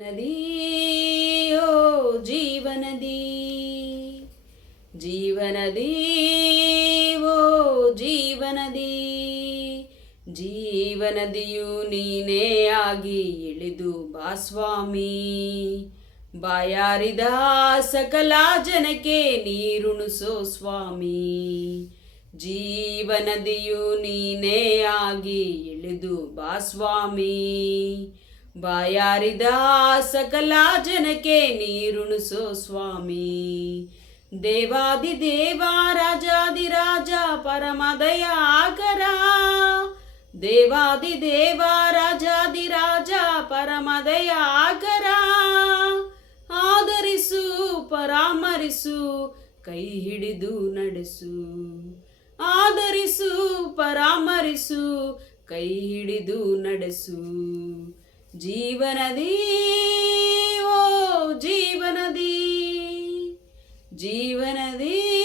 ನದಿ ಓ ಜೀವನದಿ ಜೀವನದಿ ಓ ಜೀವನದಿ ಜೀವನದಿಯು ನೀನೇ ಆಗಿ ಇಳಿದು ಬಾ ಸ್ವಾಮಿ. ಬಾಯಾರಿದ ಸಕಲ ಜನಕ್ಕೆ ನೀರುಣಿಸೋ ಸ್ವಾಮಿ. ಜೀವನದಿಯು ನೀನೇ ಆಗಿ ಇಳಿದು ಬಾ ಸ್ವಾಮಿ. ಬಾಯಾರಿದ ಸಕಲ ಜನಕ್ಕೆ ನೀರುಣಿಸೋ ಸ್ವಾಮಿ. ದೇವಾದಿ ದೇವ ರಾಜಾದಿರಾಜ ಪರಮದಯಾಕರ. ದೇವಾದಿ ದೇವ ರಾಜಾದಿರಾಜ ಪರಮದಯಾಕರ. ಆದರಿಸು ಪರಾಮರಿಸು ಕೈ ಹಿಡಿದು ನಡೆಸು. ಆದರಿಸು ಪರಾಮರಿಸು ಕೈ ಹಿಡಿದು ನಡೆಸು. ಜೀವನದಿ ಓ ಜೀವನದಿ ಜೀವನದಿ